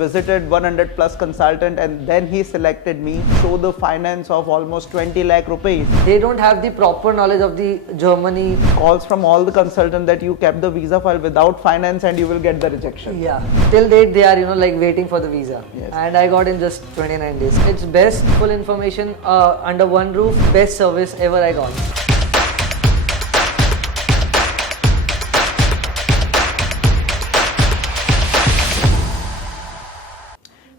visited 100 plus consultant and then he selected me, show the finance of almost 20 lakh rupees. They don't have the proper knowledge of the Germany. Calls from all the consultant that you kept the visa file without finance and you will get the rejection. Yeah. Till date they are like waiting for the visa. Yes. And I got in just 29 days. It's best full information under one roof, best service ever I got.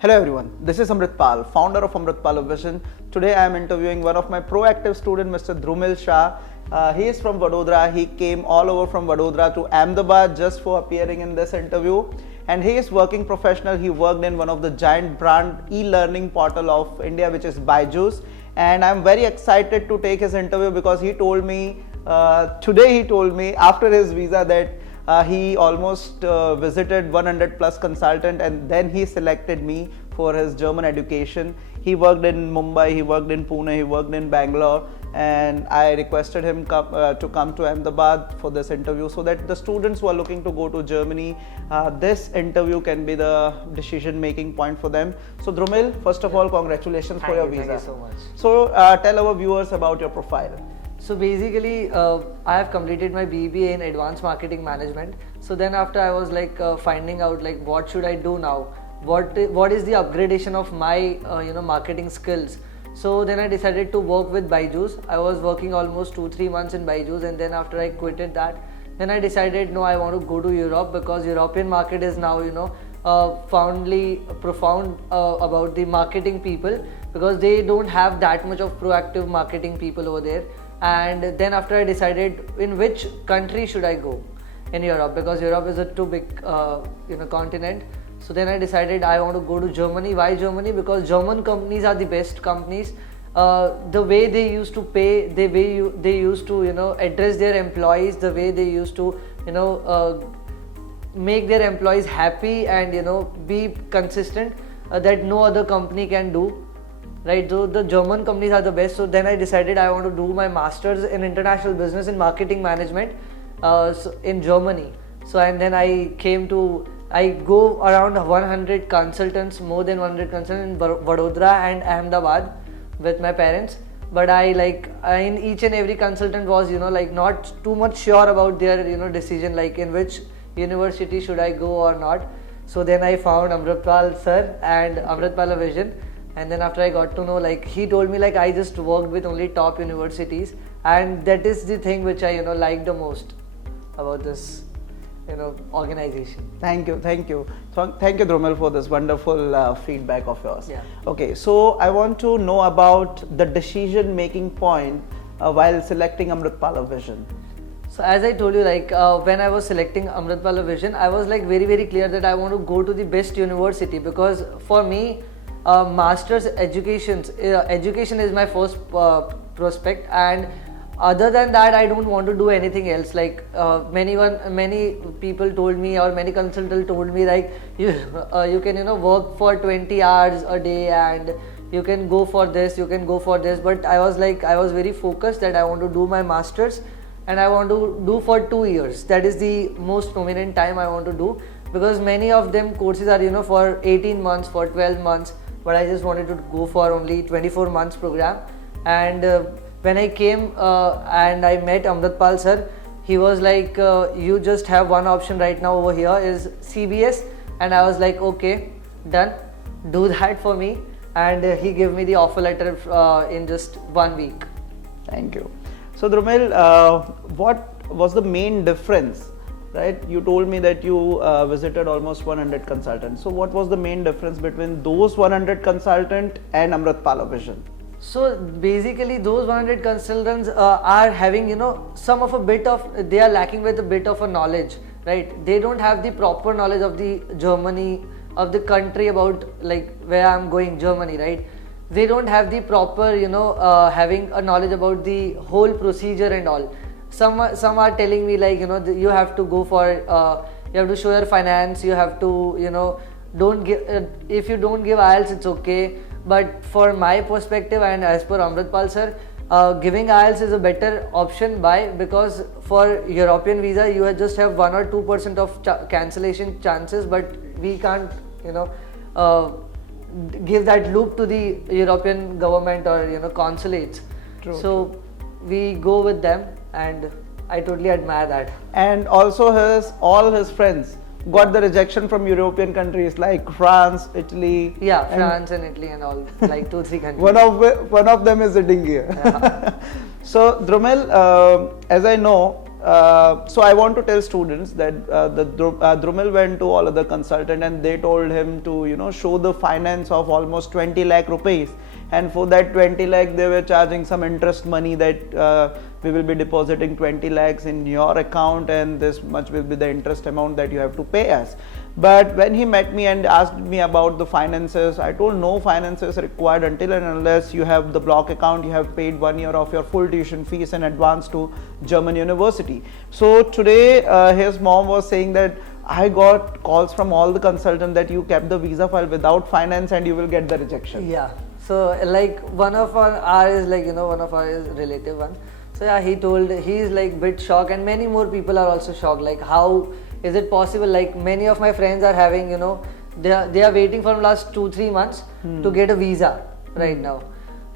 Hello everyone, this is Amritpal, founder of Amritpal Vision. Today I am interviewing one of my proactive student, Mr. Drumil Shah. He is from Vadodara. He came all over from Vadodara to Ahmedabad just for appearing in this interview. And he is working professional. He worked in one of the giant brand e-learning portal of India, which is Byju's. And I'm very excited to take his interview because he told me, today he told me after his visa that he almost visited 100 plus consultant and then he selected me for his German education. He worked in Mumbai, he worked in Pune, he worked in Bangalore, and I requested him to come to Ahmedabad for this interview so that the students who are looking to go to Germany, this interview can be the decision making point for them. So Drumil, first of all, congratulations for your visa. Thank you so much. So tell our viewers about your profile. So basically, I have completed my BBA in Advanced Marketing Management. So then after I was finding out what should I do now? What is the upgradation of my marketing skills? So then I decided to work with Byju's. I was working almost 2-3 months in Byju's, and then after I quitted that, then I decided no, I want to go to Europe because European market is now profound about the marketing people because they don't have that much of proactive marketing people over there. And then after I decided in which country should I go in Europe because Europe is a too big continent. So then I decided I want to go to Germany. Why Germany? Because German companies are the best companies. The way they used to pay, the way they used to address their employees, the way they used to make their employees happy and be consistent, that no other company can do. Right, so the German companies are the best. So then I decided I want to do my masters in international business and marketing management in Germany. So and then I go around 100 consultants, more than 100 consultants in Vadodara and Ahmedabad with my parents. But in each and every consultant was not too much sure about their decision, in which university should I go or not. So then I found Amritpal sir and Amritpal Vision. And then after I got to know, he told me I just worked with only top universities, and that is the thing which I like the most about this organization. Thank you. Thank you, Drumil, for this wonderful feedback of yours. Yeah. Okay, so I want to know about the decision making point while selecting Amritpal Vision. So as I told you, when I was selecting Amritpal Vision, I was very, very clear that I want to go to the best university because for me, master's education is my first prospect, and other than that I don't want to do anything else. Many people told me, or many consultants told me, you can work for 20 hours a day and you can go for this, but I was very focused that I want to do my masters and I want to do for 2 years. That is the most prominent time I want to do because many of them courses are for 18 months, for 12 months, but I just wanted to go for only 24 months program. And when I came and I met Amritpal sir, he was you just have one option right now over here is CBS, and I was okay, done, do that for me. And he gave me the offer letter in just 1 week. Thank you. So Drumil, what was the main difference? Right, you told me that you visited almost 100 consultants. So what was the main difference between those 100 consultants and Amritpal Vision? So basically those 100 consultants are having they are lacking with a bit of a knowledge, right? They don't have the proper knowledge of the Germany, of the country, about where I'm going, Germany, right? They don't have the proper having a knowledge about the whole procedure and all. Some are telling me you have to go for you have to show your finance, you have to don't give if you don't give IELTS it's okay, but for my perspective and as per Amritpal sir, giving IELTS is a better option. Why? Because for European visa you just have 1 or 2% of cancellation chances, but we can't give that loop to the European government or consulates. True, So we go with them, and I totally admire that. And also all his friends got the rejection from European countries like France, Italy. Yeah, and France and Italy and all, like 2-3 countries. one of them is sitting here. Yeah. So Drumil, as I know, so I want to tell students that Drumil went to all other consultant and they told him to show the finance of almost 20 lakh rupees, and for that 20 lakh they were charging some interest money that we will be depositing 20 lakhs in your account and this much will be the interest amount that you have to pay us. But when he met me and asked me about the finances, I told no finances required until and unless you have the block account, you have paid 1 year of your full tuition fees in advance to German university. So today his mom was saying that I got calls from all the consultants that you kept the visa file without finance and you will get the rejection. Yeah. So like one of our is like one of our is relative one. So yeah, he's like bit shocked, and many more people are also shocked. Like, how is it possible? Like, many of my friends are having they are waiting for the last 2-3 months to get a visa right now,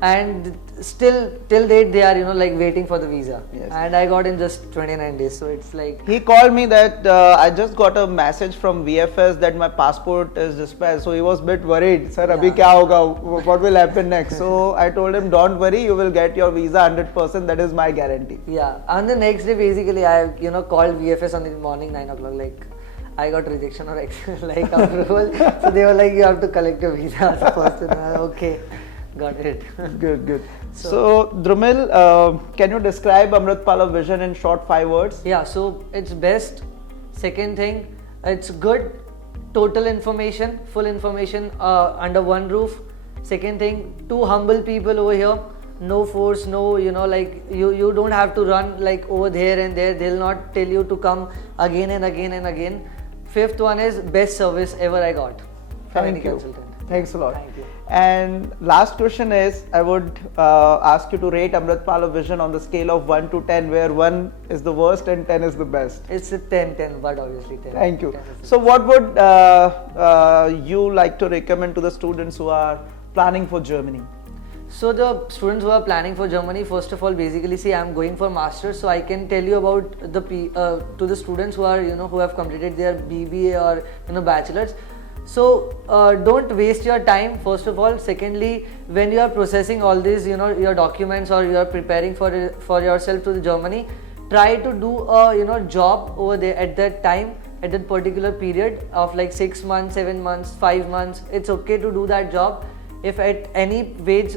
and still till date they are like waiting for the visa. Yes. And I got in just 29 days. So it's like, He called me that I just got a message from VFS that my passport is dispatched. So he was a bit worried. Sir, abhi kya hoga? What will happen next? So I told him, don't worry, you will get your visa 100%. That is my guarantee. yeah. And the next day, basically, I called VFS on the morning 9 o'clock. Like, I got rejection or like approval. So they were like, you have to collect your visa first. And I, okay, got it. Good. So Drumil, can you describe Amritpala vision in short 5 words? Yeah, so it's best. Second thing, it's good total information, full information under one roof. Second thing, 2 humble people over here. No force, no, like you don't have to run like over there and there. They'll not tell you to come again and again and again. Fifth one is best service ever I got from any Thank you. consultant. Thanks a lot. Thank you. And last question is, I would ask you to rate Amritpala vision on the scale of 1 to 10, where 1 is the worst and 10 is the best. It's a 10, but obviously 10. Thank you. 10 is the So what would you like to recommend to the students who are planning for Germany? So the students who are planning for Germany, first of all, basically say I'm going for masters, so I can tell you about to the students who are who have completed their BBA or bachelors. So don't waste your time, first of all. Secondly, when you are processing all these your documents or you are preparing for yourself to the Germany, try to do a job over there at that time, at that particular period of like 6 months, 7 months, 5 months. It's okay to do that job if at any wage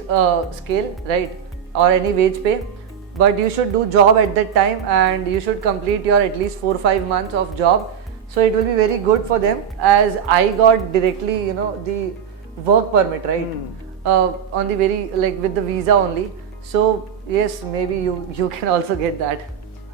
scale, right, or any wage pay, but you should do job at that time and you should complete your at least 4-5 months of job. So it will be very good for them, as I got directly the work permit, right, on the very like with the visa only. So yes, maybe you can also get that.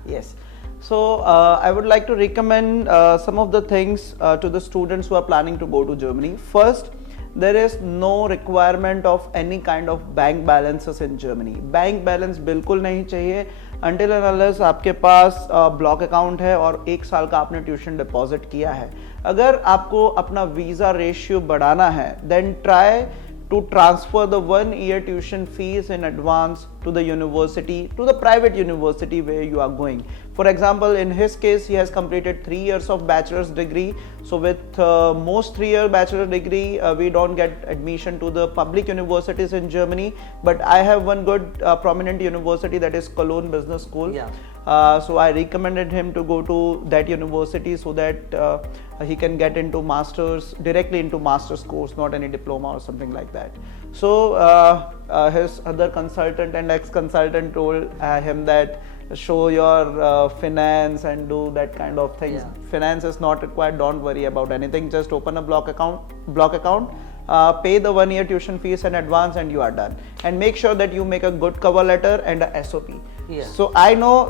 Yes. So I would like to recommend some of the things to the students who are planning to go to Germany. First, there is no requirement of any kind of bank balances in Germany. Bank balance बिल्कुल नहीं चाहिए until and unless आपके पास block account है और 1 साल का आपने tuition deposit किया है. अगर आपको अपना वीज़ा रेशियो बढ़ाना है, then try to transfer the 1 year tuition fees in advance to the university, to the private university where you are going. For example, in his case, he has completed 3 years of bachelor's degree. So with most 3-year bachelor degree, we don't get admission to the public universities in Germany. But I have one good prominent university, that is Cologne Business School. Yeah. So I recommended him to go to that university so that he can get into masters, directly into master's course, not any diploma or something like that. So his other consultant and ex-consultant told him that show your finance and do that kind of things. Yeah. Finance is not required, don't worry about anything, just open a block account, pay the 1 year tuition fees in advance and you are done. And make sure that you make a good cover letter and a SOP. Yeah. So I know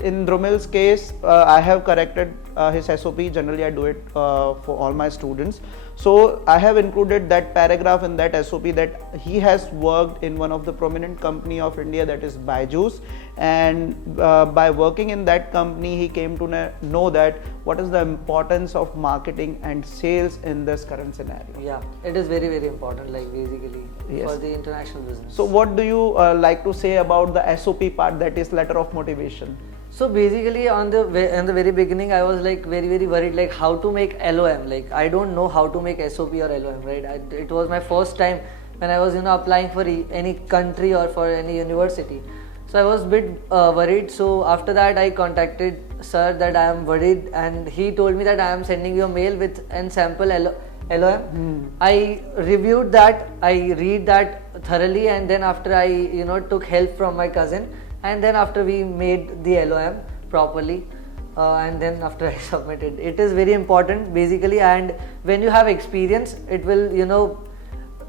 in Drumil's case, I have corrected his SOP. Generally I do it for all my students. So I have included that paragraph in that SOP that he has worked in one of the prominent company of India, that is Byju's, and by working in that company he came to know that what is the importance of marketing and sales in this current scenario. Yeah, it is very, very important, like basically Yes. for the international business. So what do you like to say about the SOP part, that is letter of motivation? So basically, in the very beginning, I was like very, very worried, like how to make LOM. Like I don't know how to make SOP or LOM, right? It was my first time when I was applying for any country or for any university. So I was a bit worried. So after that, I contacted sir that I am worried, and he told me that I am sending you a mail with an sample LOM. I reviewed that, I read that thoroughly, and then after I took help from my cousin, and then after we made the LOM properly, and then after I submitted. It is very important basically, and when you have experience, it will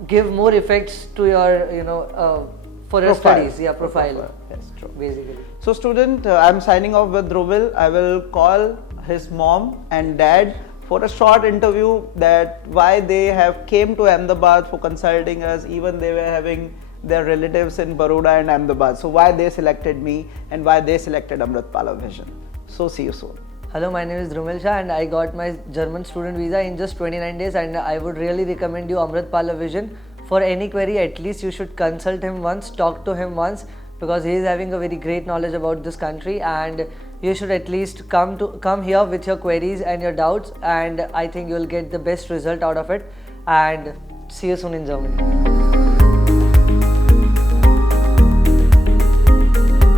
give more effects to your for your studies. Yeah, profile. Yes, true. Basically. So student, I'm signing off with Dhrumil. I will call his mom and dad for a short interview that why they have came to Ahmedabad for consulting us, even they were having their relatives in Baroda and Ahmedabad. So why they selected me and why they selected Amritpala Vision. So see you soon. Hello, my name is Dhrumil Shah and I got my German student visa in just 29 days, and I would really recommend you Amritpala Vision. For any query, at least you should consult him once, talk to him once, because he is having a very great knowledge about this country, and you should at least come here with your queries and your doubts, and I think you will get the best result out of it. And see you soon in Germany.